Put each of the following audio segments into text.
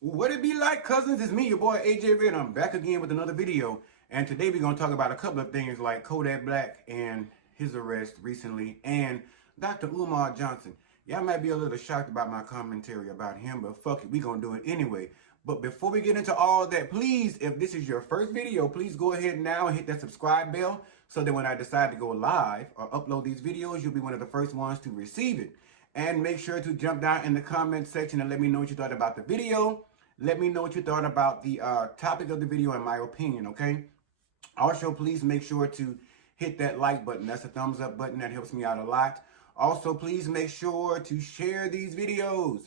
What it be like, cousins? It's me, your boy AJ Red. I'm back again with another video. And today we're going to talk about a couple of things like Kodak Black and his arrest recently and Dr. Umar Johnson. Y'all might be a little shocked about my commentary about him, but fuck it, we're going to do it anyway. But before we get into all that, please, if this is your first video, please go ahead now and hit that subscribe bell so that when I decide to go live or upload these videos, you'll be one of the first ones to receive it. And make sure to jump down in the comment section and let me know what you thought about the video. Let me know what you thought about the topic of the video and my opinion, okay? Also, please make sure to hit that like button. That's a thumbs up button. That helps me out a lot. Also, please make sure to share these videos.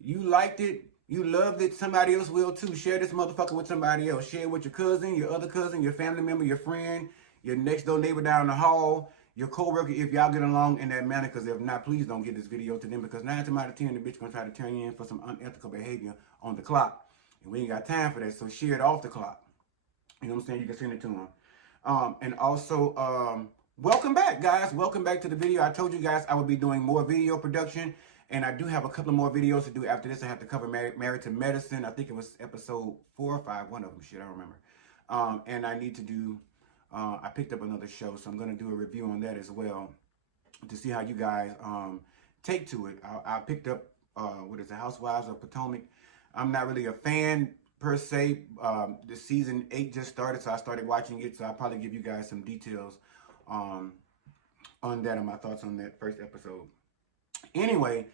You liked it. You loved it. Somebody else will too. Share this motherfucker with somebody else. Share it with your cousin, your other cousin, your family member, your friend, your next door neighbor down the hall, your co-worker, if y'all get along in that manner, because if not, please don't get this video to them, because 9 times out of 10, the bitch gonna try to turn you in for some unethical behavior on the clock. And we ain't got time for that, so share it off the clock. You know what I'm saying? You can send it to them. And also, welcome back, guys. Welcome back to the video. I told you guys I would be doing more video production, and I do have a couple of more videos to do after this. I have to cover Married to Medicine. I think it was episode 4 or 5, one of them. Shit, I don't remember. And I need to do... I picked up another show, so I'm going to do a review on that as well to see how you guys take to it. I picked up, what is it, Housewives of Potomac. I'm not really a fan per se. The season 8 just started, so I started watching it, so I'll probably give you guys some details on that and my thoughts on that first episode. Anyway,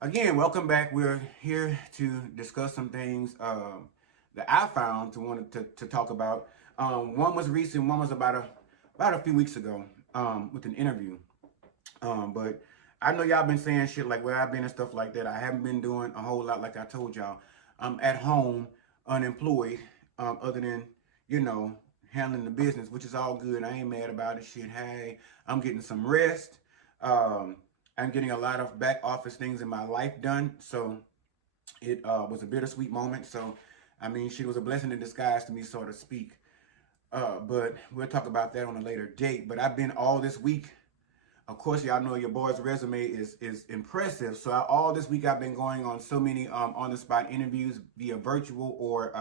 again, welcome back. We're here to discuss some things that I found to talk about. One was recent, one was about a few weeks ago with an interview. But I know y'all been saying shit like where I've been and stuff like that. I haven't been doing a whole lot like I told y'all. I'm at home, unemployed, other than, you know, handling the business, which is all good. I ain't mad about it. Shit, hey, I'm getting some rest. I'm getting a lot of back office things in my life done. So it was a bittersweet moment. So, I mean, shit was a blessing in disguise to me, so to speak. But we'll talk about that on a later date. But I've been all this week. Of course, y'all know your boy's resume is impressive. So all this week I've been going on so many on-the-spot interviews via virtual or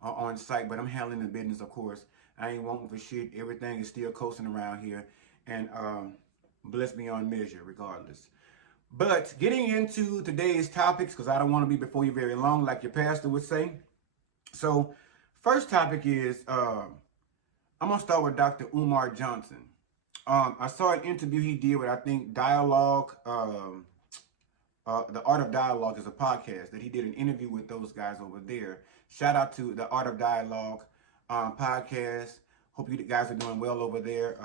on site. But I'm handling the business, of course. I ain't wanting for shit. Everything is still coasting around here. And blessed beyond measure, regardless. But getting into today's topics, because I don't want to be before you very long, like your pastor would say. So... first topic is, I'm going to start with Dr. Umar Johnson. I saw an interview he did with, I think, Dialogue, The Art of Dialogue is a podcast that he did an interview with those guys over there. Shout out to The Art of Dialogue podcast. Hope you guys are doing well over there,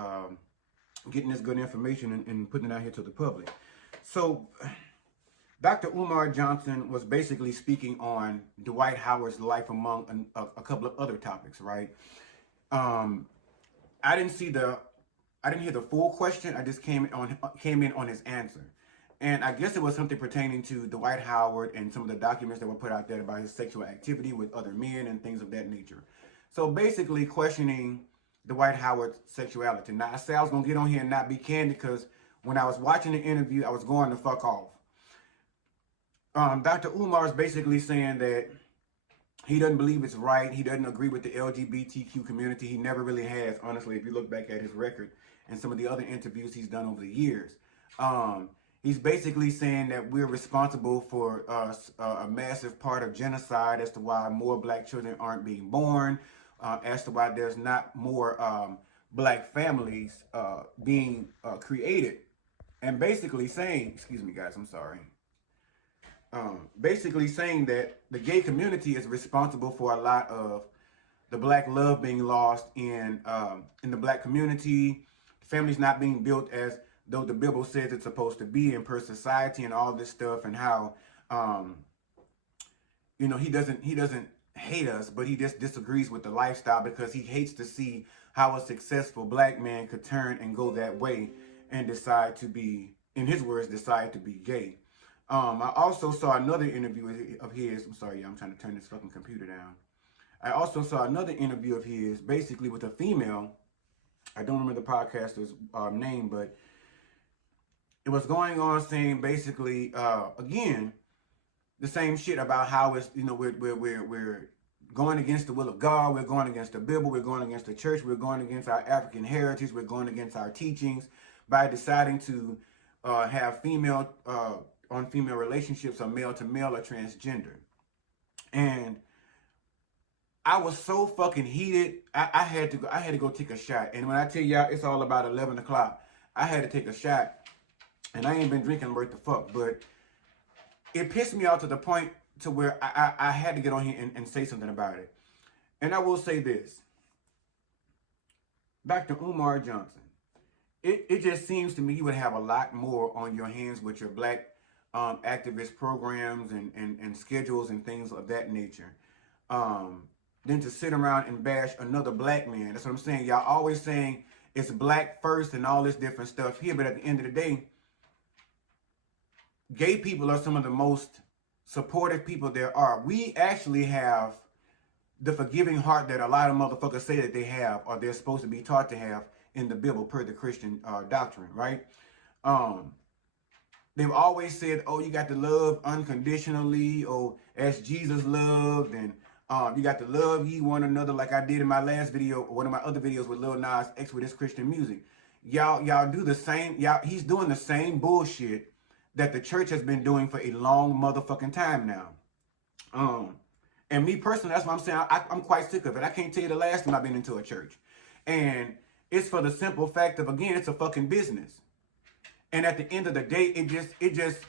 getting this good information and putting it out here to the public. So... Dr. Umar Johnson was basically speaking on Dwight Howard's life among a couple of other topics, right? I didn't hear the full question. I just came in on his answer. And I guess it was something pertaining to Dwight Howard and some of the documents that were put out there about his sexual activity with other men and things of that nature. So basically questioning Dwight Howard's sexuality. Now, I said I was going to get on here and not be candid because when I was watching the interview, I was going to fuck off. Dr. Umar is basically saying that he doesn't believe it's right. He doesn't agree with the LGBTQ community. He never really has, honestly, if you look back at his record and some of the other interviews he's done over the years. He's basically saying that we're responsible for a massive part of genocide as to why more black children aren't being born, as to why there's not more black families being created. And basically saying, excuse me guys, I'm sorry. Basically saying that the gay community is responsible for a lot of the black love being lost in the black community, families not being built as though the Bible says it's supposed to be in per society and all this stuff, and how you know, he doesn't hate us, but he just disagrees with the lifestyle because he hates to see how a successful black man could turn and go that way and decide to be, in his words, decide to be gay. I also saw another interview of his. I'm sorry, I'm trying to turn this fucking computer down. I also saw another interview of his, basically with a female. I don't remember the podcaster's name, but it was going on saying basically, again, the same shit about how it's, you know, we're going against the will of God, we're going against the Bible, we're going against the church, we're going against our African heritage, we're going against our teachings by deciding to have female on female relationships or male to male or transgender. And I was so fucking heated. I had to go take a shot. And when I tell y'all it's all about 11 o'clock, I had to take a shot. And I ain't been drinking worth the fuck, but it pissed me off to the point to where I had to get on here and say something about it. And I will say this. Dr. Umar Johnson, it just seems to me you would have a lot more on your hands with your black activist programs and schedules and things of that nature than to sit around and bash another black man. That's what I'm saying. Y'all always saying it's black first and all this different stuff here, but at the end of the day, gay people are some of the most supportive people there are. We actually have the forgiving heart that a lot of motherfuckers say that they have, or they're supposed to be taught to have in the Bible per the Christian doctrine, right? They've always said, oh, you got to love unconditionally, or as Jesus loved, and you got to love ye one another, like I did in my last video, or one of my other videos with Lil Nas X with his Christian music. Y'all do the same. He's doing the same bullshit that the church has been doing for a long motherfucking time now. And me personally, that's what I'm saying. I'm quite sick of it. I can't tell you the last time I've been into a church. And it's for the simple fact of, again, it's a fucking business. And at the end of the day, it just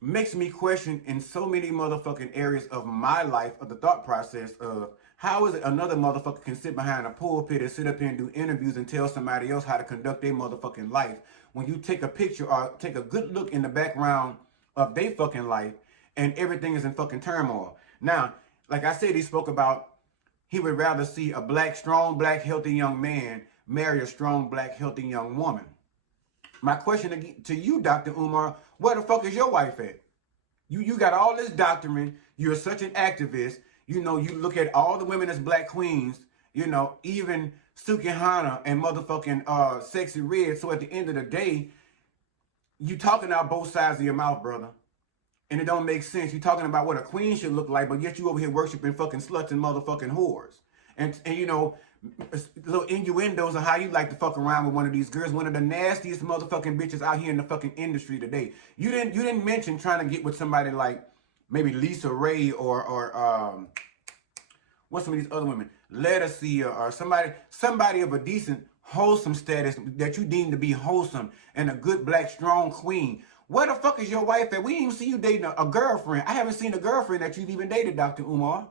makes me question in so many motherfucking areas of my life, of the thought process of how is it another motherfucker can sit behind a pulpit and sit up here and do interviews and tell somebody else how to conduct their motherfucking life when you take a picture or take a good look in the background of their fucking life and everything is in fucking turmoil. Now, like I said, he spoke about he would rather see a black, strong, black, healthy young man marry a strong, black, healthy young woman. My question to you, Dr. Umar, where the fuck is your wife at? You got all this doctrine. You're such an activist. You know, you look at all the women as black queens, you know, even Suki Hana and motherfucking Sexy Red. So at the end of the day, you talking out both sides of your mouth, brother. And it don't make sense. You talking about what a queen should look like, but yet you over here worshiping fucking sluts and motherfucking whores. And you know, little innuendos of how you like to fuck around with one of these girls, one of the nastiest motherfucking bitches out here in the fucking industry today. You didn't mention trying to get with somebody like maybe Lisa Ray or what's some of these other women, Lettucey or somebody of a decent, wholesome status that you deem to be wholesome and a good black strong queen. Where the fuck is your wife at? We didn't even see you dating a girlfriend. I haven't seen a girlfriend that you've even dated, Dr. Umar.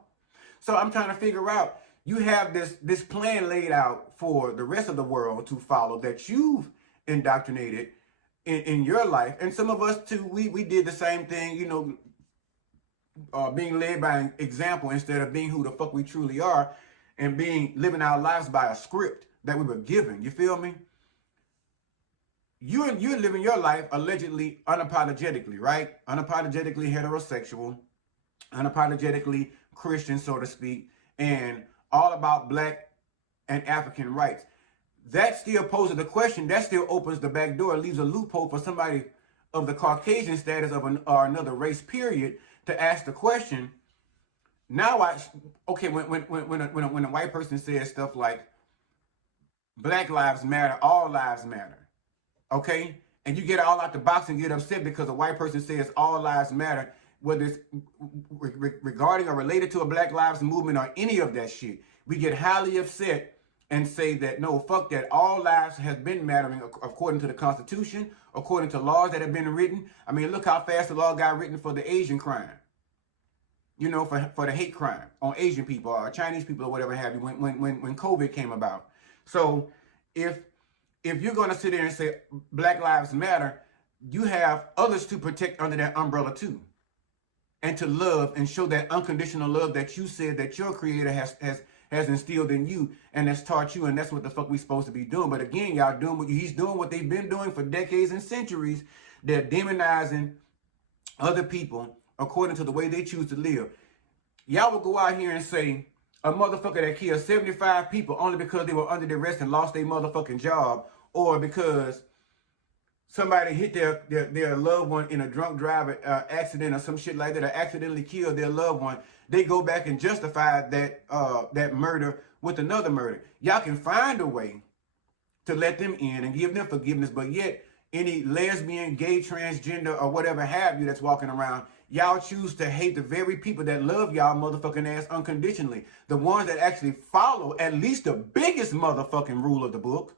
So I'm trying to figure out, you have this plan laid out for the rest of the world to follow that you've indoctrinated in your life. And some of us too, we did the same thing, you know, being led by an example instead of being who the fuck we truly are and living our lives by a script that we were given. You feel me? You're living your life allegedly unapologetically, right? Unapologetically heterosexual, unapologetically Christian, so to speak, and all about black and African rights. That still poses the question, that still opens the back door, leaves a loophole for somebody of the Caucasian status of or another race, period, to ask the question. Now when a white person says stuff like Black lives matter, all lives matter, okay? And you get all out the box and get upset because a white person says all lives matter, whether it's regarding or related to a Black Lives Movement or any of that shit. We get highly upset and say that, no, fuck that. All lives have been mattering according to the Constitution, according to laws that have been written. I mean, look how fast the law got written for the Asian crime. You know, for the hate crime on Asian people or Chinese people or whatever have you when COVID came about. So if you're going to sit there and say Black Lives Matter, you have others to protect under that umbrella too. And to love and show that unconditional love that you said that your creator has instilled in you and has taught you, and that's what the fuck we supposed to be doing. But again, y'all doing he's doing what they've been doing for decades and centuries. They're demonizing other people according to the way they choose to live. Y'all will go out here and say a motherfucker that killed 75 people only because they were under duress and lost their motherfucking job, or because somebody hit their loved one in a drunk driver accident or some shit like that, or accidentally killed their loved one, they go back and justify that murder with another murder. Y'all can find a way to let them in and give them forgiveness, but yet any lesbian, gay, transgender, or whatever have you that's walking around, y'all choose to hate the very people that love y'all motherfucking ass unconditionally. The ones that actually follow at least the biggest motherfucking rule of the book,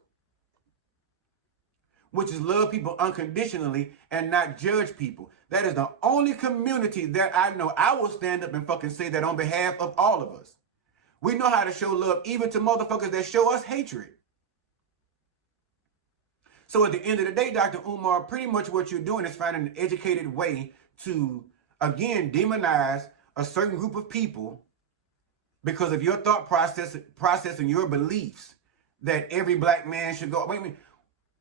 which is love people unconditionally and not judge people. That is the only community that I know. I will stand up and fucking say that on behalf of all of us. We know how to show love even to motherfuckers that show us hatred. So at the end of the day, Dr. Umar, pretty much what you're doing is finding an educated way to, again, demonize a certain group of people because of your thought process and your beliefs that every black man should go. Wait a minute.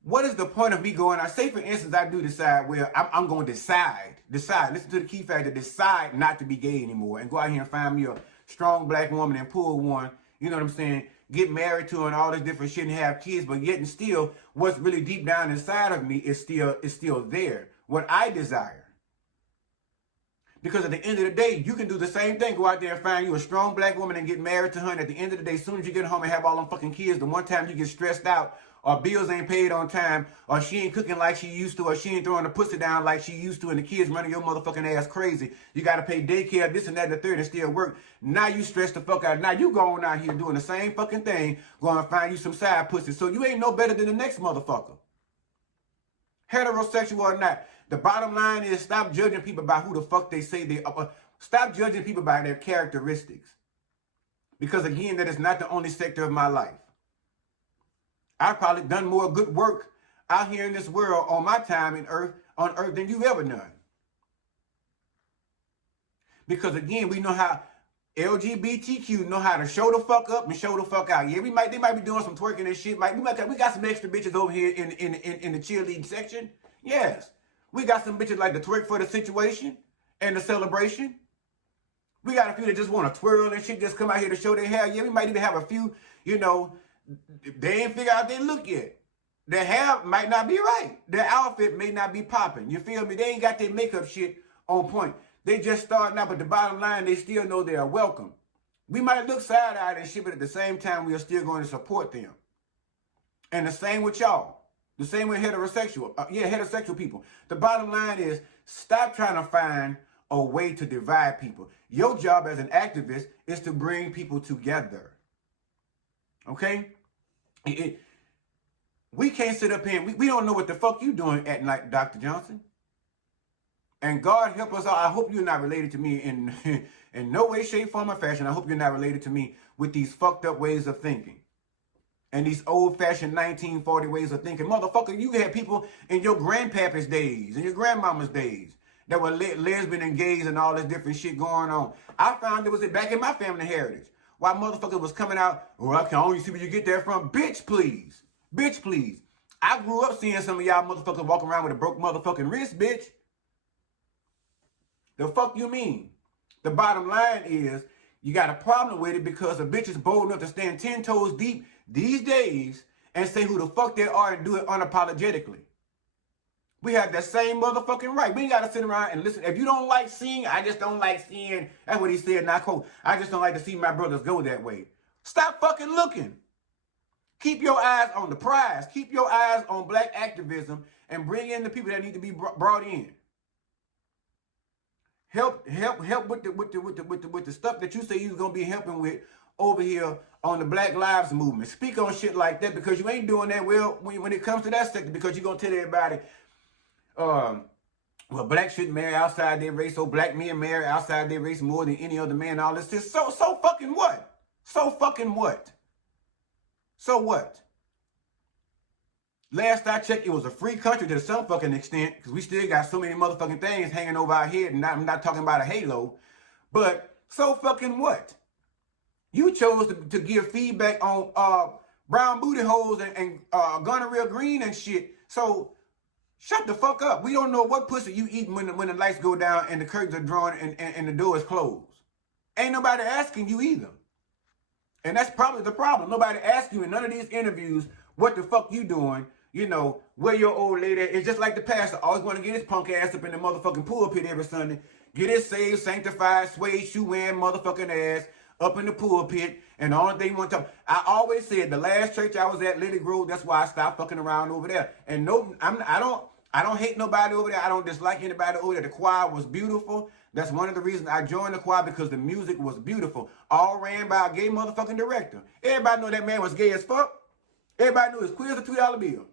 What is the point of me going out? Say, for instance, I do decide, well, I'm going to decide, listen to the key factor, decide not to be gay anymore and go out here and find me a strong black woman and pull one, you know what I'm saying, get married to her and all this different shit and have kids, but yet and still, what's really deep down inside of me is still there, what I desire. Because at the end of the day, you can do the same thing, go out there and find you a strong black woman and get married to her, and at the end of the day, as soon as you get home and have all them fucking kids, the one time you get stressed out, or bills ain't paid on time, or she ain't cooking like she used to, or she ain't throwing the pussy down like she used to, and the kids running your motherfucking ass crazy. You got to pay daycare, this and that, and the third, and still work. Now you stressed the fuck out. Now you going out here doing the same fucking thing, going to find you some side pussy. So you ain't no better than the next motherfucker. Heterosexual or not. The bottom line is stop judging people by who the fuck they say they are. Stop judging people by their characteristics. Because again, that is not the only sector of my life. I've probably done more good work out here in this world on my time on earth than you've ever done. Because again, we know how LGBTQ know how to show the fuck up and show the fuck out. Yeah, they might be doing some twerking and shit. We got some extra bitches over here in the cheerleading section. Yes. We got some bitches like the twerk for the situation and the celebration. We got a few that just want to twirl and shit, just come out here to show their hair. Yeah, we might even have a few, you know, they ain't figured out their look yet. Their hair might not be right. Their outfit may not be popping. You feel me? They ain't got their makeup shit on point. They just starting out, but the bottom line, they still know they are welcome. We might look side-eyed and shit, but at the same time, we are still going to support them. And the same with y'all. The same with heterosexual people. The bottom line is, stop trying to find a way to divide people. Your job as an activist is to bring people together. Okay? We can't sit up here and we don't know what the fuck you doing at night, Dr. Johnson. And God help us all. I hope you're not related to me in no way, shape, form, or fashion. I hope you're not related to me with these fucked up ways of thinking. And these old-fashioned 1940 ways of thinking. Motherfucker, you had people in your grandpapa's days and your grandmama's days that were lesbian and gays and all this different shit going on. I found it was back in my family heritage. Why motherfucker was coming out, oh, I can only see where you get that from. Bitch, please. Bitch, please. I grew up seeing some of y'all motherfuckers walking around with a broke motherfucking wrist, bitch. The fuck you mean? The bottom line is, you got a problem with it because a bitch is bold enough to stand 10 toes deep these days and say who the fuck they are and do it unapologetically. We have that same motherfucking right. We ain't got to sit around and listen. If you don't like seeing, I just don't like seeing. That's what he said, and I quote, I just don't like to see my brothers go that way. Stop fucking looking. Keep your eyes on the prize. Keep your eyes on black activism and bring in the people that need to be brought in. Help with the stuff that you say you're gonna be helping with over here on the Black Lives Movement. Speak on shit like that because you ain't doing that well when it comes to that sector, because you're gonna tell everybody, well, blacks shouldn't marry outside their race, so black men marry outside their race more than any other man. All this is so fucking what? So fucking what? So what? Last I checked, it was a free country to some fucking extent, because we still got so many motherfucking things hanging over our head, and I'm not talking about a halo, but so fucking what? You chose to give feedback on brown booty holes and gonorrhea green and shit, so shut the fuck up. We don't know what pussy you eating when the lights go down and the curtains are drawn and the door is closed. Ain't nobody asking you either. And that's probably the problem. Nobody asks you in none of these interviews what the fuck you doing, You know, where your old lady is. Just like the pastor always want to get his punk ass up in the motherfucking pulpit every Sunday. Get his saved, sanctified, suede shoe wearing motherfucking ass up in the pulpit. And the only thing you want to talk. I always said the last church I was at, Lily Grove, that's why I stopped fucking around over there. And no, I don't hate nobody over there. I don't dislike anybody over there. The choir was beautiful. That's one of the reasons I joined the choir, because the music was beautiful. All ran by a gay motherfucking director. Everybody knew that man was gay as fuck. Everybody knew his quiz a $2 bill.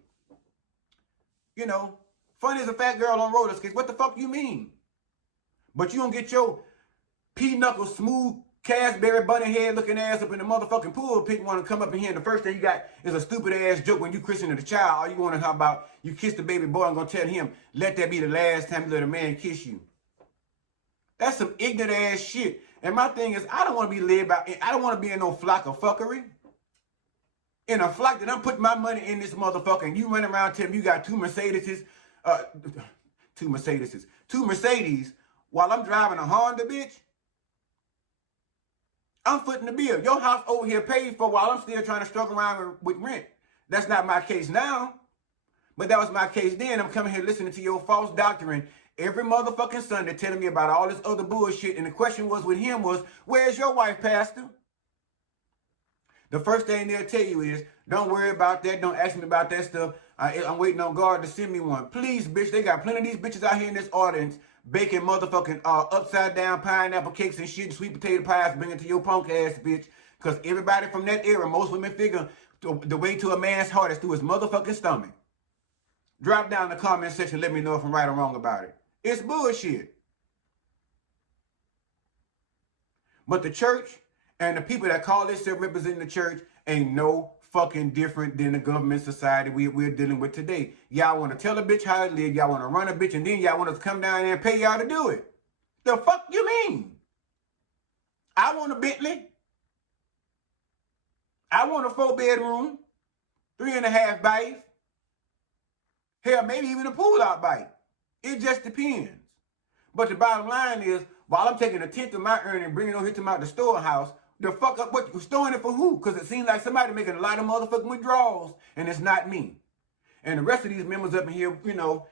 You know, funny as a fat girl on roller skates. What the fuck you mean? But you don't get your pinochle smooth Casberry bunny head looking ass up in the motherfucking pulpit and want to come up in here and the first thing you got is a stupid ass joke when you christening the child. All you want to know about, you kiss the baby boy and gonna tell him, let that be the last time you let a man kiss you. That's some ignorant ass shit. And my thing is, I don't want to be led by, I don't want to be in no flock of fuckery. In a flock that I'm putting my money in this motherfucker and you run around telling me you got two Mercedes while I'm driving a Honda, bitch. I'm footing the bill. Your house over here paid for while I'm still trying to struggle around with rent. That's not my case now. But that was my case then. I'm coming here listening to your false doctrine every motherfucking Sunday telling me about all this other bullshit. And the question was with him was, where's your wife, Pastor? The first thing they'll tell you is, don't worry about that. Don't ask me about that stuff. I'm waiting on God to send me one. Please, bitch, they got plenty of these bitches out here in this audience baking motherfucking upside down pineapple cakes and shit, sweet potato pies, bringing to your punk ass, bitch. Because everybody from that era, most women figure the way to a man's heart is through his motherfucking stomach. Drop down in the comment section, let me know if I'm right or wrong about it. It's bullshit. But the church and the people that call themselves representing the church ain't no fucking different than the government society we're dealing with today. Y'all want to tell a bitch how to live, y'all want to run a bitch, and then y'all want us to come down there and pay y'all to do it. The fuck you mean? I want a Bentley. I want a 4-bedroom, 3.5 bath. Hell, maybe even a pull-out bike. It just depends. But the bottom line is, while I'm taking a tenth of my earning and bringing it over here to the storehouse, the fuck up, what you storing it for who? Because it seems like somebody making a lot of motherfucking withdrawals, and it's not me. And the rest of these members up in here, you know,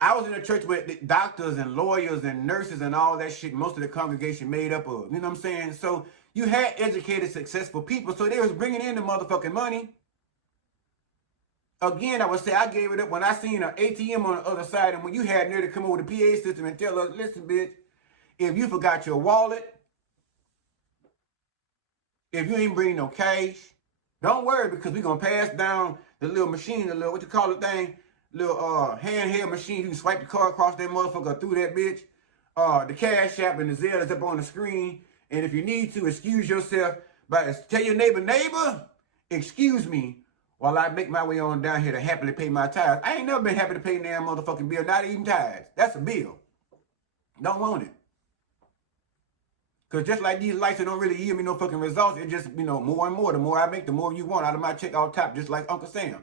I was in a church with doctors and lawyers and nurses and all that shit, most of the congregation made up of, you know what I'm saying? So you had educated, successful people, so they was bringing in the motherfucking money. Again, I would say I gave it up when I seen an ATM on the other side, and when you had there to come over the PA system and tell us, listen, bitch, if you forgot your wallet, if you ain't bring no cash, don't worry, because we're going to pass down the little machine, the little, what you call it thing, little handheld machine. You can swipe the card across that motherfucker through that bitch. The Cash App and the Zelle is up on the screen. And if you need to, excuse yourself, but tell your neighbor, excuse me while I make my way on down here to happily pay my tithes. I ain't never been happy to pay damn motherfucking bill, not even tithes. That's a bill. Don't want it. Because just like these lights, they don't really give me no fucking results. It just, you know, more and more. The more I make, the more you want out of my check off top, just like Uncle Sam.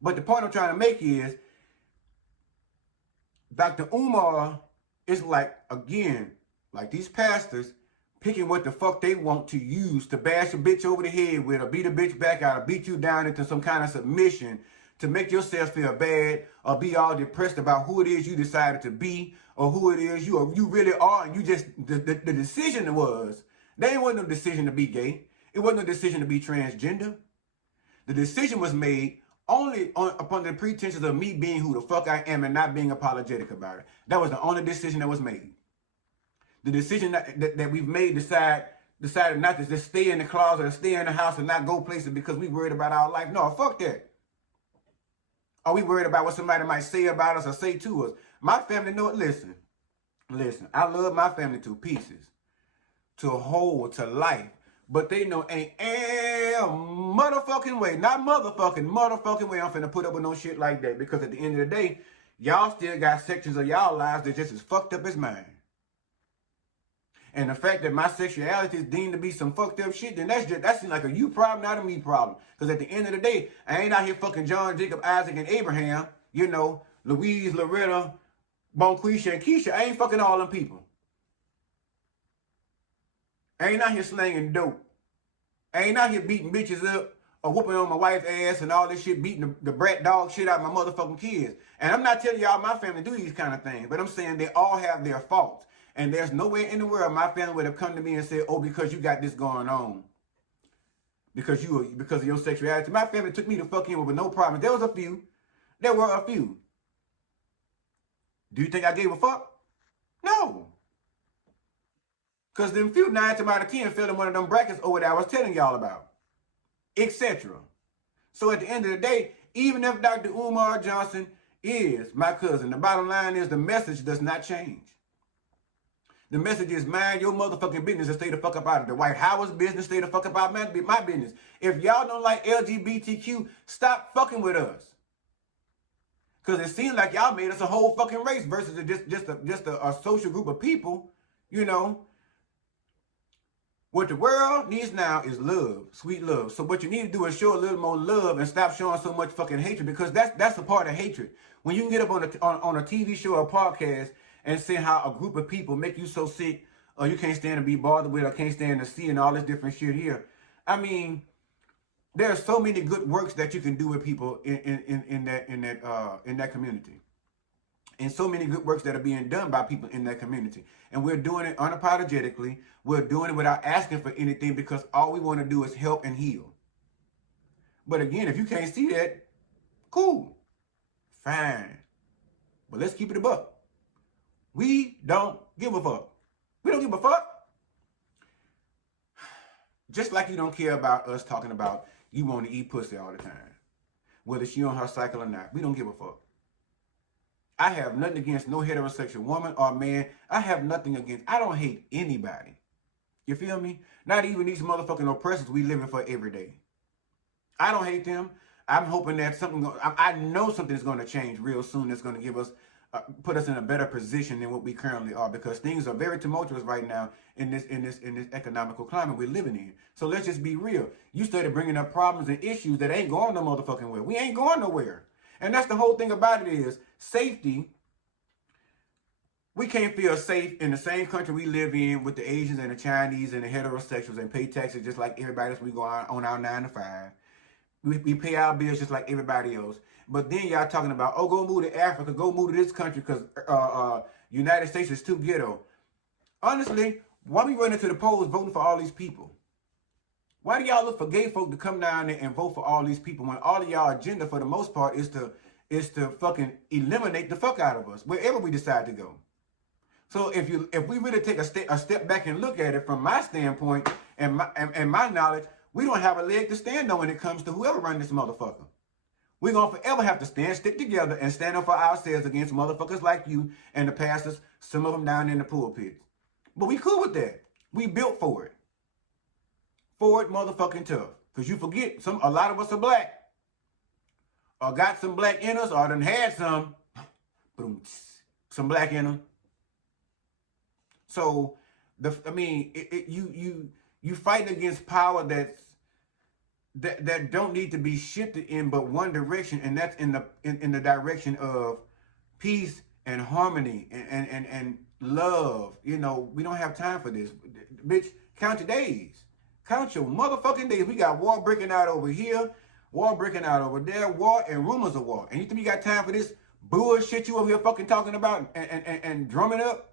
But the point I'm trying to make is, Dr. Umar is like, again, like these pastors picking what the fuck they want to use to bash a bitch over the head with, or beat a bitch back out, or beat you down into some kind of submission to make yourself feel bad, or be all depressed about who it is you decided to be, or who it is you really are, and you just, the decision was, there wasn't no decision to be gay. It wasn't no decision to be transgender. The decision was made only upon the pretensions of me being who the fuck I am and not being apologetic about it. That was the only decision that was made. The decision that we've made decided not to just stay in the closet or stay in the house and not go places because we worried about our life. No, fuck that. Are we worried about what somebody might say about us or say to us? My family know it. Listen, I love my family to pieces, to whole, to life. But they know ain't motherfucking way, not motherfucking way I'm finna put up with no shit like that. Because at the end of the day, y'all still got sections of y'all lives that just as fucked up as mine. And the fact that my sexuality is deemed to be some fucked up shit, then that seems like a you problem, not a me problem. Because at the end of the day, I ain't out here fucking John, Jacob, Isaac, and Abraham, you know, Louise, Loretta, Bonquisha, and Keisha. I ain't fucking all them people. I ain't out here slanging dope. I ain't out here beating bitches up whooping on my wife's ass and all this shit, beating the brat dog shit out of my motherfucking kids. And I'm not telling y'all my family do these kind of things, but I'm saying they all have their faults. And there's nowhere in the world my family would have come to me and said, oh, because you got this going on, because of your sexuality. My family took me to fuck in with no problem. There was a few. There were a few. Do you think I gave a fuck? No. Because them few 9 out of 10 fell in one of them brackets over there I was telling y'all about, etc. So at the end of the day, even if Dr. Umar Johnson is my cousin, the bottom line is the message does not change. The message is mind your motherfucking business and stay the fuck up out of Dwight Howard's business, stay the fuck up out of my business. If y'all don't like LGBTQ, stop fucking with us. Because it seems like y'all made us a whole fucking race versus just a social group of people, you know. What the world needs now is love, sweet love. So what you need to do is show a little more love and stop showing so much fucking hatred, because that's a part of hatred. When you can get up on a TV show or podcast and say how a group of people make you so sick, or you can't stand to be bothered with, or can't stand to see, and all this different shit here. I mean, there are so many good works that you can do with people in that community. And so many good works that are being done by people in that community. And we're doing it unapologetically. We're doing it without asking for anything, because all we want to do is help and heal. But again, if you can't see that, cool. Fine. But let's keep it a buck. We don't give a fuck. We don't give a fuck. Just like you don't care about us talking about you want to eat pussy all the time. Whether she on her cycle or not. We don't give a fuck. I have nothing against no heterosexual woman or man. I have nothing against, I don't hate anybody. You feel me? Not even these motherfucking oppressors we living for every day. I don't hate them. I'm hoping that I know something's going to change real soon that's going to give us, put us in a better position than what we currently are, because things are very tumultuous right now in this economical climate we're living in. So let's just be real. You started bringing up problems and issues that ain't going no motherfucking where. We ain't going nowhere. And that's the whole thing about it is safety. We can't feel safe in the same country we live in with the Asians and the Chinese and the heterosexuals and pay taxes just like everybody else. We go on our 9 to 5. We pay our bills just like everybody else. But then y'all talking about, oh, go move to Africa, go move to this country because United States is too ghetto. Honestly, why we running to the polls voting for all these people? Why do y'all look for gay folk to come down there and vote for all these people when all of y'all agenda for the most part is to fucking eliminate the fuck out of us wherever we decide to go? So if we really take a step back and look at it from my standpoint and my knowledge, we don't have a leg to stand on when it comes to whoever run this motherfucker. We're going to forever have to stick together and stand up for ourselves against motherfuckers like you and the pastors, some of them down in the pulpits. But we cool with that. We built for it. For it motherfucking tough. Because you forget, a lot of us are black. Or got some black in us, or done had some black in them. So, you fight against power that don't need to be shifted in but one direction, and that's in the direction of peace and harmony and love. You know, we don't have time for this. Bitch, count your days. Count your motherfucking days. We got war breaking out over here, war breaking out over there, war and rumors of war. And you think you got time for this bullshit you over here fucking talking about and drumming up?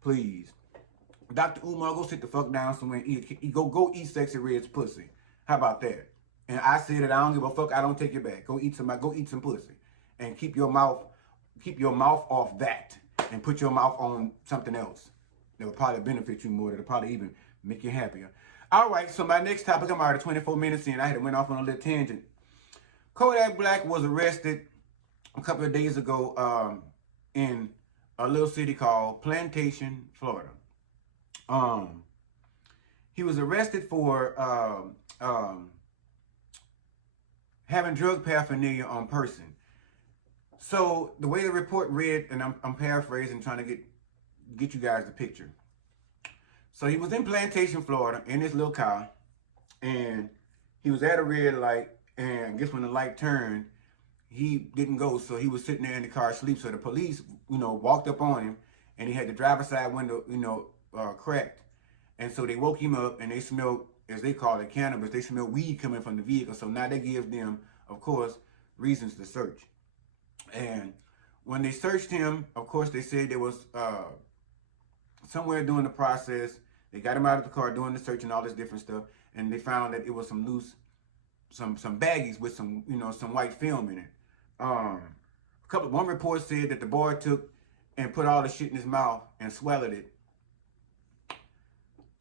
Please. Dr. Umar, go sit the fuck down somewhere and eat. Go eat Sexy Red's pussy. How about that? And I said that I don't give a fuck. I don't take it back. Go eat some pussy, and keep your mouth off that, and put your mouth on something else that will probably benefit you more. That'll probably even make you happier. All right. So my next topic, I'm already 24 minutes in. I had went off on a little tangent. Kodak Black was arrested a couple of days ago in a little city called Plantation, Florida. He was arrested for having drug paraphernalia on person. So the way the report read, and I'm paraphrasing, trying to get you guys the picture. So he was in Plantation, Florida, in his little car, and he was at a red light, and I guess when the light turned, he didn't go, so he was sitting there in the car asleep. So the police, walked up on him, and he had the driver's side window, cracked. And so they woke him up, and they smelled as they call it, cannabis. They smell weed coming from the vehicle. So now that gives them, of course, reasons to search. And when they searched him, of course, they said there was somewhere during the process, they got him out of the car doing the search and all this different stuff, and they found that it was some loose, some baggies with some, some white film in it. One report said that the boy took and put all the shit in his mouth and swallowed it.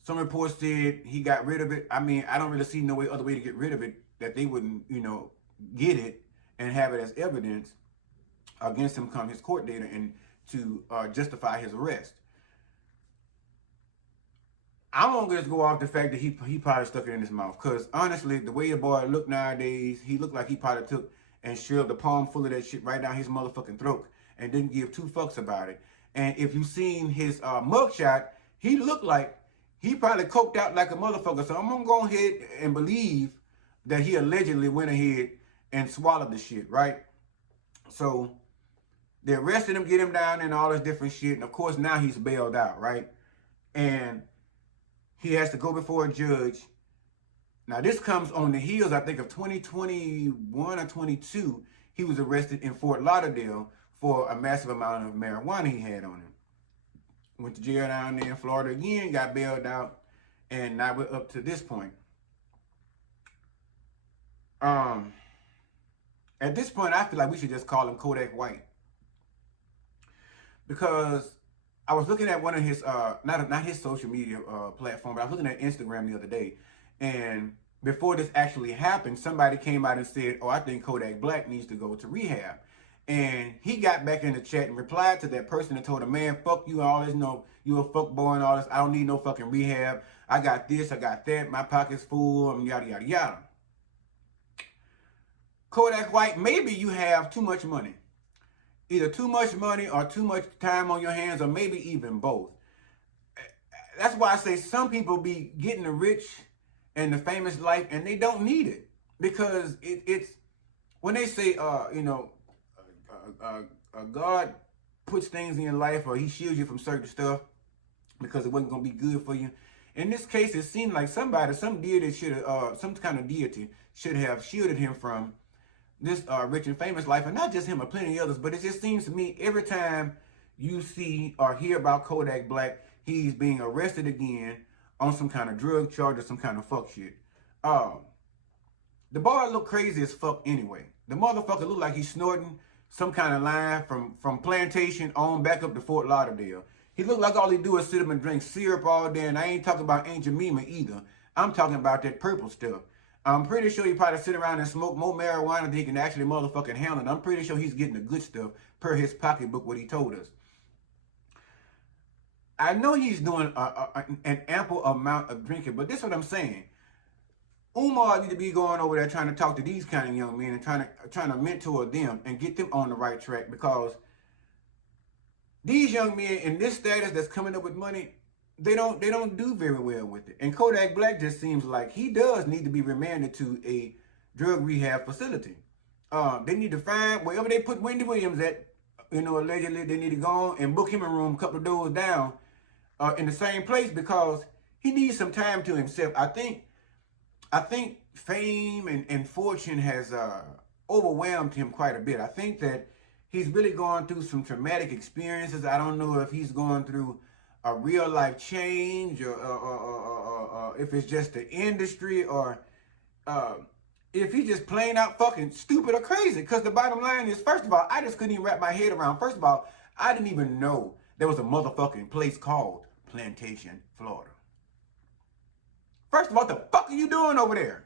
Some reports said he got rid of it. I mean, I don't really see no other way to get rid of it that they wouldn't, get it and have it as evidence against him come his court date and to justify his arrest. I'm gonna just go off the fact that he probably stuck it in his mouth, because honestly, the way the boy look nowadays, he looked like he probably took and shoved a palm full of that shit right down his motherfucking throat and didn't give two fucks about it. And if you seen his mugshot, he looked like he probably coked out like a motherfucker. So I'm gonna go ahead and believe that he allegedly went ahead and swallowed the shit, right? So they arrested him, get him down and all this different shit. And of course now he's bailed out, right? And he has to go before a judge. Now this comes on the heels, I think, of 2021 or 22. He was arrested in Fort Lauderdale for a massive amount of marijuana he had on him. Went to jail down there in Florida again, got bailed out, and now we're up to this point. At this point, I feel like we should just call him Kodak White, because I was looking at one of his, not his social media platform, but I was looking at Instagram the other day, and before this actually happened, somebody came out and said, oh, I think Kodak Black needs to go to rehab. And he got back in the chat and replied to that person and told him, man, fuck you, all this, you a fuck boy and all this. I don't need no fucking rehab. I got this, I got that. My pocket's full, yada, yada, yada. Kodak White, maybe you have too much money. Either too much money or too much time on your hands, or maybe even both. That's why I say some people be getting the rich and the famous life and they don't need it. Because it's, when they say, God puts things in your life, or he shields you from certain stuff because it wasn't going to be good for you. In this case, it seemed like some deity should have, some kind of deity should have shielded him from this rich and famous life, and not just him, but plenty of others. But it just seems to me every time you see or hear about Kodak Black, he's being arrested again on some kind of drug charge or some kind of fuck shit. The boy look crazy as fuck anyway. The motherfucker look like he's snorting some kind of line from Plantation on back up to Fort Lauderdale. He looked like all he do is sit up and drink syrup all day, and I ain't talking about Aunt Jemima either. I'm talking about that purple stuff. I'm pretty sure he probably sit around and smoke more marijuana than he can actually motherfucking handle it. I'm pretty sure he's getting the good stuff per his pocketbook, what he told us. I know he's doing an ample amount of drinking, but this is what I'm saying. Umar need to be going over there trying to talk to these kind of young men and trying to mentor them and get them on the right track, because these young men in this status that's coming up with money, they don't do very well with it. And Kodak Black just seems like he does need to be remanded to a drug rehab facility. They need to find wherever they put Wendy Williams at, allegedly they need to go on and book him a room a couple of doors down in the same place, because he needs some time to himself. I think fame and fortune has overwhelmed him quite a bit. I think that he's really going through some traumatic experiences. I don't know if he's going through a real life change, or if it's just the industry, or if he's just plain out fucking stupid or crazy. Because the bottom line is, first of all, I just couldn't even wrap my head around. First of all, I didn't even know there was a motherfucking place called Plantation, Florida. First of all, what the fuck are you doing over there?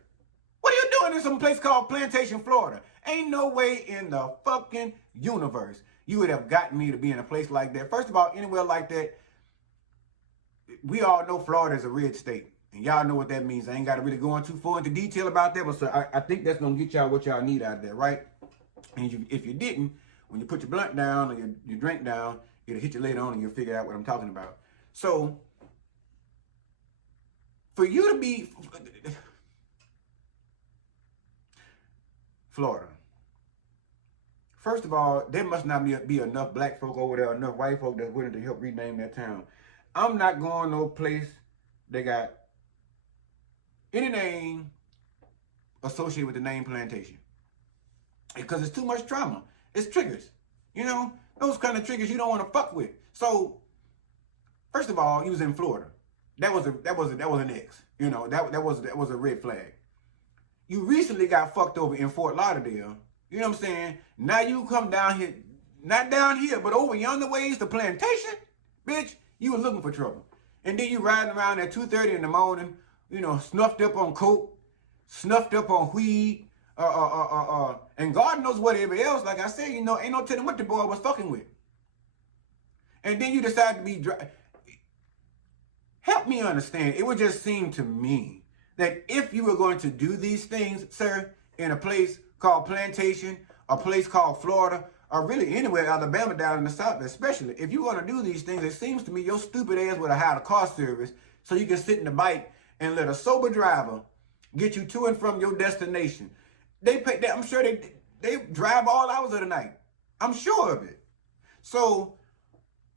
What are you doing in some place called Plantation, Florida? Ain't no way in the fucking universe you would have gotten me to be in a place like that. First of all, anywhere like that, we all know Florida is a red state. And y'all know what that means. I ain't got to really go too far into detail about that, but so I think that's going to get y'all what y'all need out there, right? And if you didn't, when you put your blunt down or your drink down, it'll hit you later on and you'll figure out what I'm talking about. So, for you to be Florida, first of all, there must not be enough black folk over there, enough white folk that's willing to help rename that town. I'm not going no place that got any name associated with the name plantation. Because it's too much trauma. It's triggers. You know, those kind of triggers you don't want to fuck with. So, first of all, he was in Florida. That was an X. You know, that was a red flag. You recently got fucked over in Fort Lauderdale. You know what I'm saying? Now you come down here, not down here, but over yonder ways, the plantation, bitch, you were looking for trouble. And then you riding around at 2:30 in the morning, you know, snuffed up on coke, snuffed up on weed, and God knows whatever else. Like I said, you know, ain't no telling what the boy was fucking with. And then you decide to be dry. Help me understand. It would just seem to me that if you were going to do these things, sir, in a place called Plantation, a place called Florida, or really anywhere, Alabama down in the South especially, if you're going to do these things, it seems to me your stupid ass would have hired a car service so you can sit in the bike and let a sober driver get you to and from your destination. They pay that. I'm sure they drive all hours of the night. I'm sure of it. So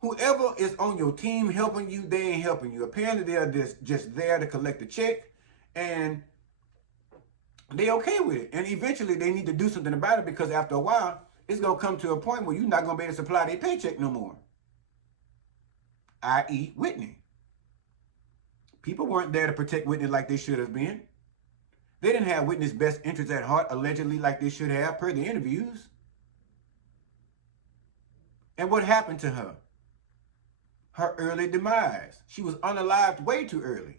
whoever is on your team helping you, they ain't helping you. Apparently they're just there to collect the check, and they okay with it. And eventually they need to do something about it, because after a while, it's going to come to a point where you're not going to be able to supply their paycheck no more. I.e. Whitney. People weren't there to protect Whitney like they should have been. They didn't have Whitney's best interests at heart, allegedly, like they should have, per the interviews. And what happened to her? Her early demise. She was unalived way too early.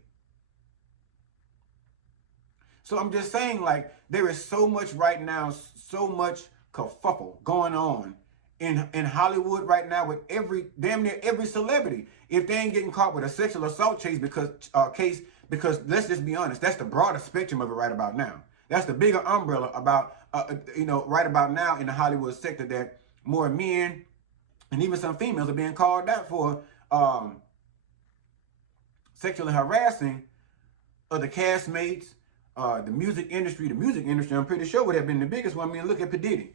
So I'm just saying, like, there is so much right now, so much kerfuffle going on in Hollywood right now with damn near every celebrity. If they ain't getting caught with a sexual assault case, because let's just be honest, that's the broader spectrum of it right about now. That's the bigger umbrella about, right about now in the Hollywood sector, that more men and even some females are being called out for sexually harassing other castmates. The music industry, I'm pretty sure would have been the biggest one. I mean, look at P. Diddy.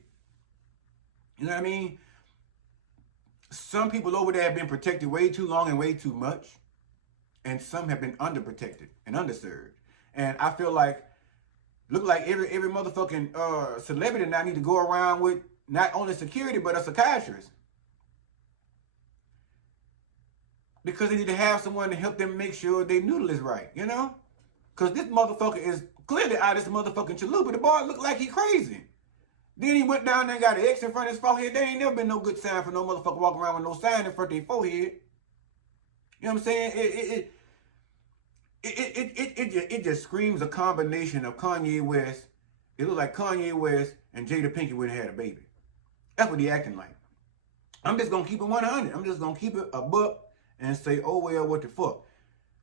You know what I mean? Some people over there have been protected way too long and way too much. And some have been underprotected and underserved. And I feel like, look like every motherfucking celebrity now need to go around with not only security, but a psychiatrist. Because they need to have someone to help them make sure their noodle is right, you know? Because this motherfucker is clearly out of this motherfucking chalupa. The boy look like he crazy. Then he went down there and got an X in front of his forehead. There ain't never been no good sign for no motherfucker walking around with no sign in front of their forehead. You know what I'm saying? It just screams a combination of Kanye West. It looks like Kanye West and Jada Pinkett would have had a baby. That's what he acting like. I'm just going to keep it 100. I'm just going to keep it a buck and say, oh, well, what the fuck?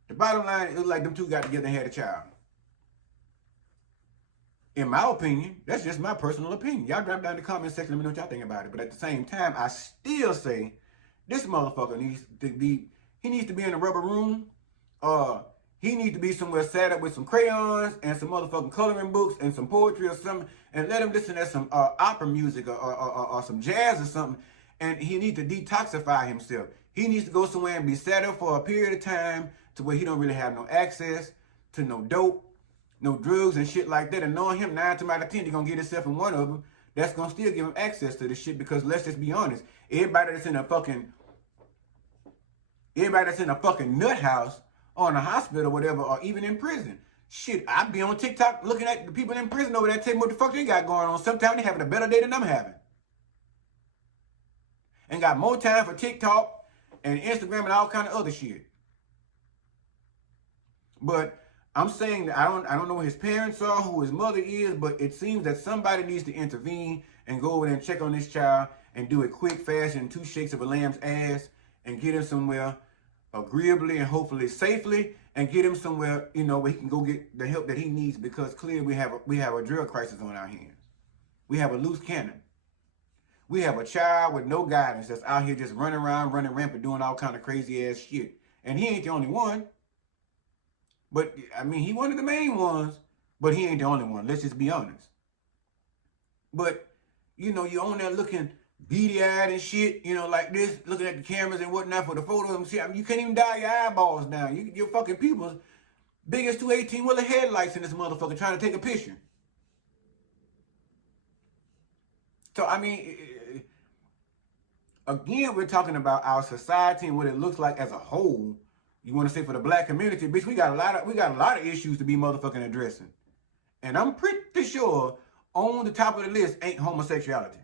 The bottom line, it looks like them two got together and had a child. In my opinion, that's just my personal opinion. Y'all drop down in the comment section, let me know what y'all think about it. But at the same time, I still say this motherfucker needs to be in a rubber room. He needs to be somewhere sat up with some crayons and some motherfucking coloring books and some poetry or something, and let him listen to some opera music or some jazz or something. And he needs to detoxify himself. He needs to go somewhere and be sat up for a period of time to where he don't really have no access to no dope, no drugs and shit like that. And knowing him 9 times out of 10, he's gonna get himself in one of them. That's gonna still give him access to this shit, because let's just be honest, everybody that's in a fucking nut house or in a hospital or whatever, or even in prison. Shit, I be on TikTok looking at the people in prison over there, telling me what the fuck they got going on. Sometimes they having a better day than I'm having. And got more time for TikTok and Instagram and all kind of other shit. But I'm saying that I don't know who his parents are, who his mother is, but it seems that somebody needs to intervene and go over there and check on this child and do it quick, fast, and 2 shakes of a lamb's ass and get him somewhere agreeably and hopefully safely, and get him somewhere, where he can go get the help that he needs, because clearly we have a drug crisis on our hands. We have a loose cannon. We have a child with no guidance that's out here just running around, running rampant, doing all kind of crazy ass shit. And he ain't the only one. But, I mean, he one of the main ones, but he ain't the only one. Let's just be honest. But, you're on there looking beady-eyed and shit, like this, looking at the cameras and whatnot for the photos and shit. I mean, you can't even dye your eyeballs down. Your fucking pupils, Biggest 218-wheeler headlights in this motherfucker trying to take a picture. So, I mean, again, we're talking about our society and what it looks like as a whole. You want to say for the black community, bitch, we got a lot of issues to be motherfucking addressing. And I'm pretty sure on the top of the list ain't homosexuality.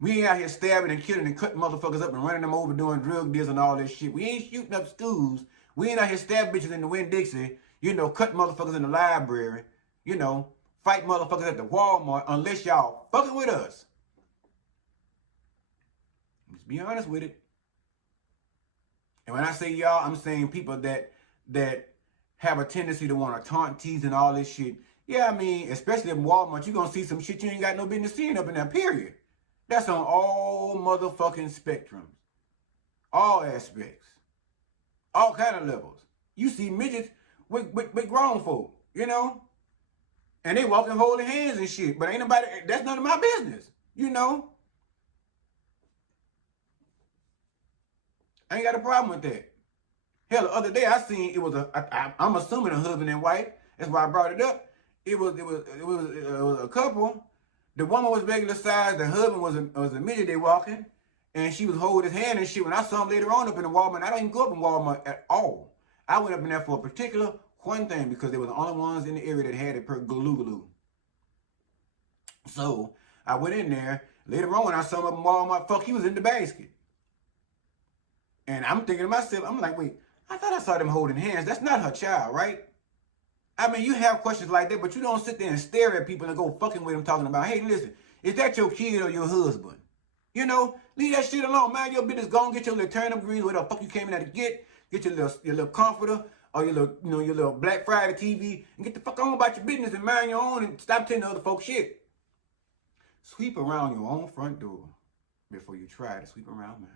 We ain't out here stabbing and killing and cutting motherfuckers up and running them over doing drug deals and all this shit. We ain't shooting up schools. We ain't out here stabbing bitches in the Winn-Dixie, cutting motherfuckers in the library, fight motherfuckers at the Walmart unless y'all fucking with us. Let's be honest with it. And when I say y'all, I'm saying people that have a tendency to want to taunt, tease, and all this shit. Yeah, I mean, especially in Walmart, you're going to see some shit you ain't got no business seeing up in there, period. That's on all motherfucking spectrums. All aspects. All kind of levels. You see midgets with grown folk, And they walking holding hands and shit. But ain't nobody, that's none of my business, I ain't got a problem with that. Hell, the other day I seen it was I'm assuming a husband and wife. That's why I brought it up. It was a couple. The woman was regular size. The husband was a midget. They walking, and she was holding his hand and shit. When I saw him later on up in the Walmart, I don't even go up in Walmart at all. I went up in there for a particular one thing because they were the only ones in the area that had it per glue. So I went in there. Later on, when I saw him up in Walmart, fuck, he was in the basket. And I'm thinking to myself, I'm like, wait, I thought I saw them holding hands. That's not her child, right? I mean, you have questions like that, but you don't sit there and stare at people and go fucking with them talking about, hey, listen, is that your kid or your husband? Leave that shit alone. Mind your business. Go and get your little turnip greens, whatever the fuck you came in there to get. Get your little comforter or your little Black Friday TV and get the fuck on about your business and mind your own and stop telling other folks shit. Sweep around your own front door before you try to sweep around mine.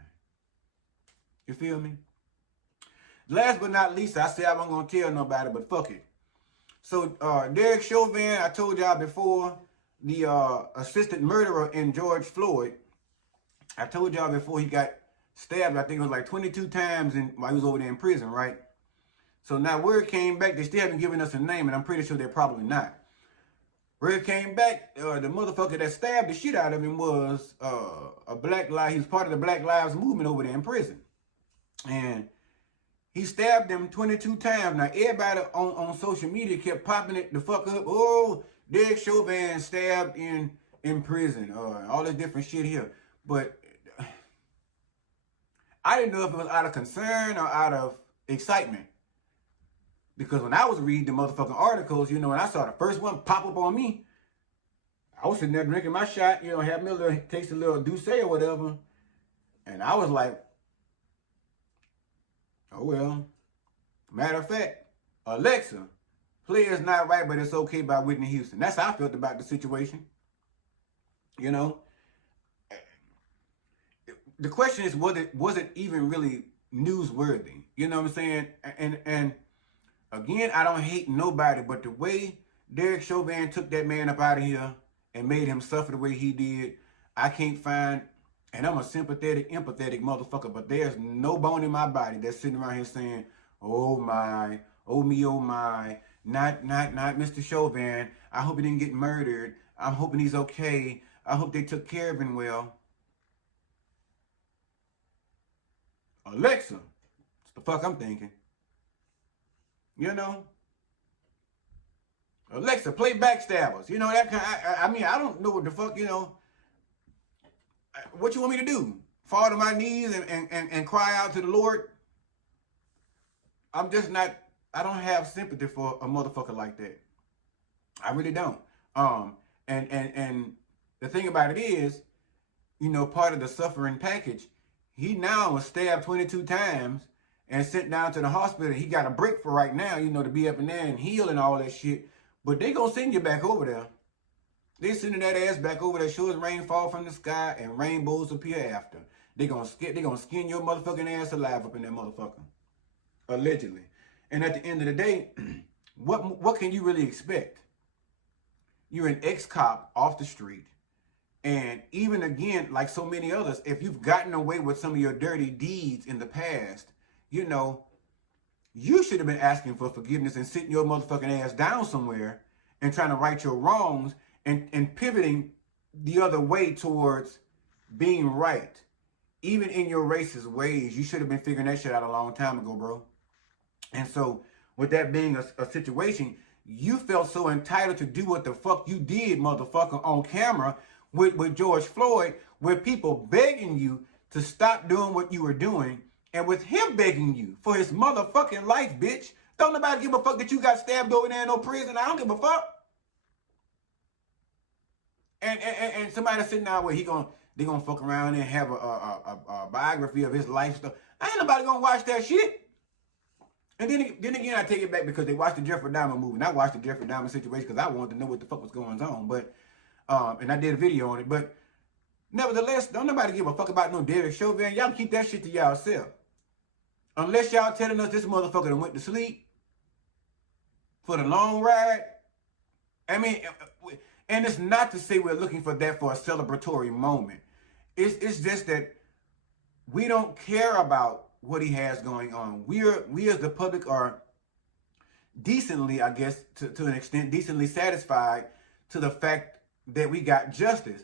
You feel me? Last but not least, I said I wasn't going to tell nobody, but fuck it. So, Derek Chauvin, I told y'all before, the assisted murderer in George Floyd, I told y'all before he got stabbed, I think it was like 22 times while he was over there in prison, right? So now word came back, they still haven't given us a name, and I'm pretty sure they're probably not. Word came back, the motherfucker that stabbed the shit out of him was he was part of the Black Lives Movement over there in prison. And he stabbed them 22 times. Now, everybody on social media kept popping it the fuck up. Oh, Derek Chauvin stabbed in prison. All this different shit here. But I didn't know if it was out of concern or out of excitement. Because when I was reading the motherfucking articles, when I saw the first one pop up on me, I was sitting there drinking my shot, having me taste a little Douce or whatever. And I was like, oh, well. Matter of fact, Alexa, play It's Not Right, But It's Okay by Whitney Houston. That's how I felt about the situation. The question is, was it even really newsworthy? You know what I'm saying? And again, I don't hate nobody, but the way Derek Chauvin took that man up out of here and made him suffer the way he did, I can't find. And I'm a sympathetic, empathetic motherfucker, but there's no bone in my body that's sitting around here saying, oh my, oh me, oh my, not Mr. Chauvin. I hope he didn't get murdered. I'm hoping he's okay. I hope they took care of him well. Alexa, that's the fuck I'm thinking. Alexa, play Backstabbers. That kind of, I mean, I don't know what the fuck, what you want me to do? Fall to my knees and cry out to the Lord? I'm just not, I don't have sympathy for a motherfucker like that. I really don't. And the thing about it is, part of the suffering package, he now was stabbed 22 times and sent down to the hospital. He got a break for right now, to be up in there and heal and all that shit. But they gonna send you back over there. They sending that ass back over there, sure as rain fall from the sky and rainbows appear after. They gonna skin your motherfucking ass alive up in that motherfucker. Allegedly. And at the end of the day, what can you really expect? You're an ex-cop off the street. And even again, like so many others, if you've gotten away with some of your dirty deeds in the past, you You should have been asking for forgiveness and sitting your motherfucking ass down somewhere and trying to right your wrongs and pivoting the other way towards being right. Even in your racist ways, you should have been figuring that shit out a long time ago, bro. And so, with that being a situation, you felt so entitled to do what the fuck you did, motherfucker, on camera with George Floyd, with people begging you to stop doing what you were doing, and with him begging you for his motherfucking life, bitch. Don't nobody give a fuck that you got stabbed over there in no prison. I don't give a fuck. And somebody sitting there where they gonna fuck around and have a biography of his life stuff. Ain't nobody gonna watch that shit. And then again, I take it back because they watched the Jeffrey Dahmer movie. And I watched the Jeffrey Dahmer situation because I wanted to know what the fuck was going on. But and I did a video on it. But nevertheless, don't nobody give a fuck about no Derek Chauvin. Y'all keep that shit to y'allself. Unless y'all telling us this motherfucker done went to sleep for the long ride. I mean, and it's not to say we're looking for that for a celebratory moment. It's just that we don't care about what he has going on. We as the public are decently, I guess, to an extent, decently satisfied to the fact that we got justice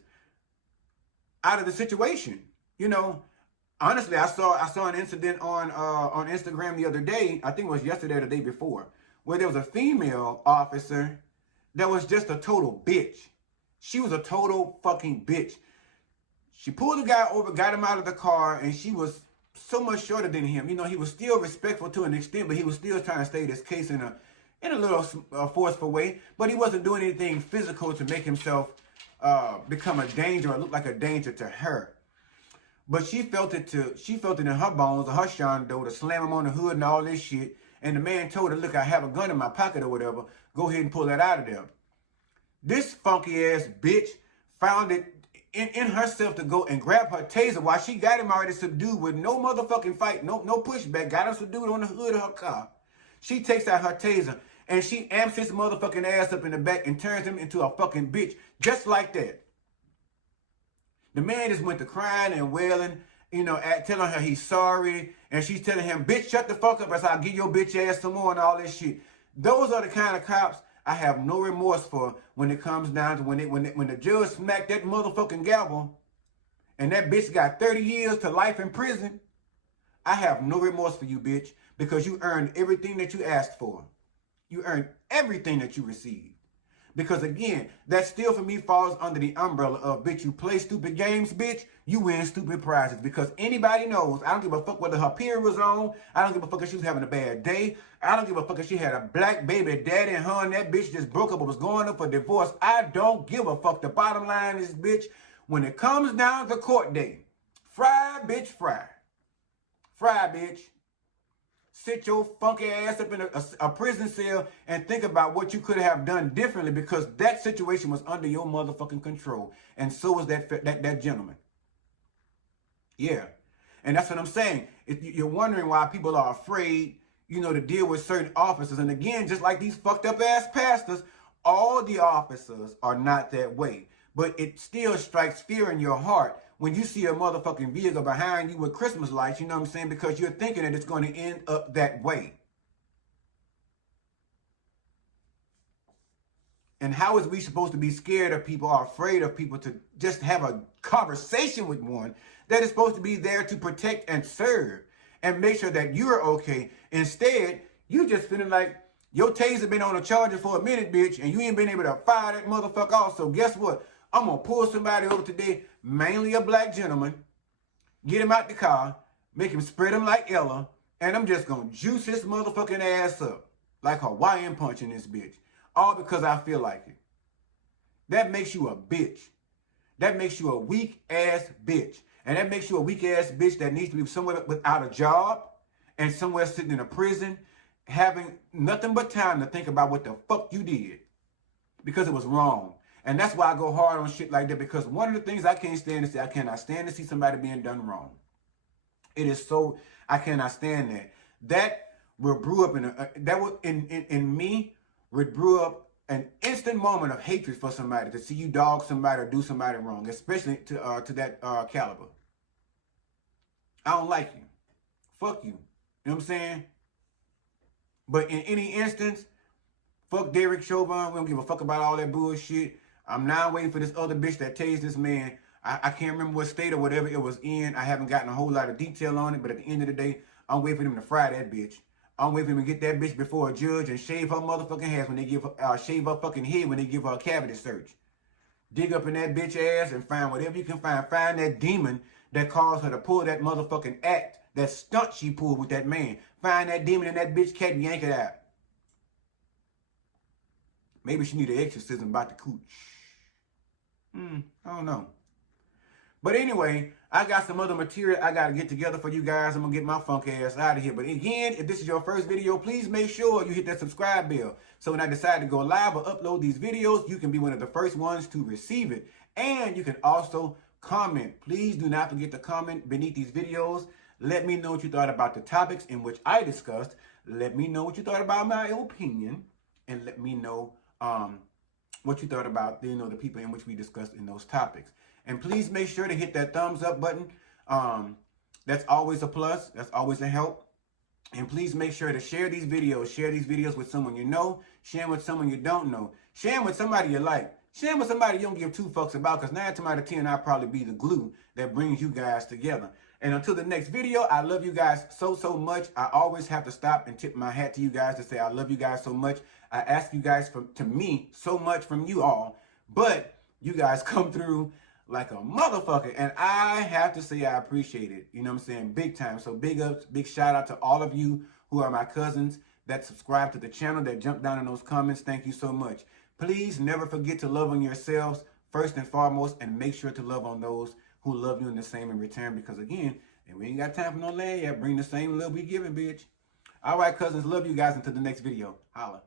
out of the situation. You know, honestly, I saw an incident on Instagram the other day. I think it was yesterday or the day before, where there was a female officer that was just a total bitch. She was a total fucking bitch. She pulled the guy over, got him out of the car, and she was so much shorter than him. You know, he was still respectful to an extent, but he was still trying to state his case in a little forceful way. But he wasn't doing anything physical to make himself become a danger or look like a danger to her. But she felt it in her bones, or her shondo, to slam him on the hood and all this shit. And the man told her, look, I have a gun in my pocket or whatever. Go ahead and pull that out of there. This funky ass bitch found it in herself to go and grab her taser while she got him already subdued with no motherfucking fight, no pushback, got him subdued on the hood of her car. She takes out her taser and she amps his motherfucking ass up in the back and turns him into a fucking bitch, just like that. The man just went to crying and wailing, you know, telling her he's sorry, and she's telling him, bitch, shut the fuck up, or I'll give your bitch ass some more and all this shit. Those are the kind of cops I have no remorse for when it comes down to when the judge smacked that motherfucking gavel and that bitch got 30 years to life in prison. I have no remorse for you, bitch, because you earned everything that you asked for. You earned everything that you received. Because again, that still for me falls under the umbrella of, bitch, you play stupid games, bitch, you win stupid prizes. Because anybody knows, I don't give a fuck whether her period was on, I don't give a fuck if she was having a bad day, I don't give a fuck if she had a black baby daddy and her and that bitch just broke up or was going up for divorce. I don't give a fuck. The bottom line is, bitch, when it comes down to court day, fry, bitch, fry. Fry, bitch. Sit your funky ass up in a prison cell and think about what you could have done differently, because that situation was under your motherfucking control. And so was that gentleman. Yeah. And that's what I'm saying. If you're wondering why people are afraid, you know, to deal with certain officers. And again, just like these fucked up ass pastors, all the officers are not that way. But it still strikes fear in your heart when you see a motherfucking vehicle behind you with Christmas lights, you know what I'm saying? Because you're thinking that it's going to end up that way. And how is we supposed to be scared of people or afraid of people to just have a conversation with one that is supposed to be there to protect and serve and make sure that you're okay? Instead, you just feeling like your taser been on a charger for a minute, bitch, and you ain't been able to fire that motherfucker off. So guess what? I'm going to pull somebody over today, mainly a black gentleman, get him out the car, make him spread him like Ella, and I'm just going to juice his motherfucking ass up like Hawaiian punching this bitch. All because I feel like it. That makes you a bitch. That makes you a weak-ass bitch. And that makes you a weak-ass bitch that needs to be somewhere without a job and somewhere sitting in a prison, having nothing but time to think about what the fuck you did because it was wrong. And that's why I go hard on shit like that, because one of the things I can't stand to see, I cannot stand to see somebody being done wrong. It is so, I cannot stand that. That will brew up in me, would brew up an instant moment of hatred for somebody, to see you dog somebody or do somebody wrong, especially to that caliber. I don't like you. Fuck you. You know what I'm saying? But in any instance, fuck Derek Chauvin. We don't give a fuck about all that bullshit. I'm now waiting for this other bitch that tased this man. I can't remember what state or whatever it was in. I haven't gotten a whole lot of detail on it, but at the end of the day, I'm waiting for them to fry that bitch. I'm waiting for them to get that bitch before a judge and shave her motherfucking ass when they give her, shave her fucking head when they give her a cavity search. Dig up in that bitch ass and find whatever you can find. Find that demon that caused her to pull that motherfucking act, that stunt she pulled with that man. Find that demon in that bitch cat and yank it out. Maybe she need an exorcism about the cooch. I don't know. But anyway, I got some other material I got to get together for you guys. I'm going to get my funk ass out of here. But again, if this is your first video, please make sure you hit that subscribe bell. So when I decide to go live or upload these videos, you can be one of the first ones to receive it. And you can also comment. Please do not forget to comment beneath these videos. Let me know what you thought about the topics in which I discussed. Let me know what you thought about my opinion. And let me know what you thought about the people in which we discussed in those topics. And please make sure to hit that thumbs up button. That's always a plus. That's always a help. And please make sure to share these videos. Share these videos with someone you know. Share them with someone you don't know. Share them with somebody you like. Share them with somebody you don't give two fucks about, because 9 times out of 10, I'll probably be the glue that brings you guys together. And until the next video, I love you guys so, so much. I always have to stop and tip my hat to you guys to say I love you guys so much. I ask you guys to me so much from you all, but you guys come through like a motherfucker, and I have to say I appreciate it. You know what I'm saying? Big time. So big ups, big shout out to all of you who are my cousins that subscribe to the channel, that jump down in those comments. Thank you so much. Please never forget to love on yourselves first and foremost, and make sure to love on those who love you in the same in return, because again, and we ain't got time for no land yet. Bring the same love we giving, bitch. All right, cousins, love you guys until the next video. Holla.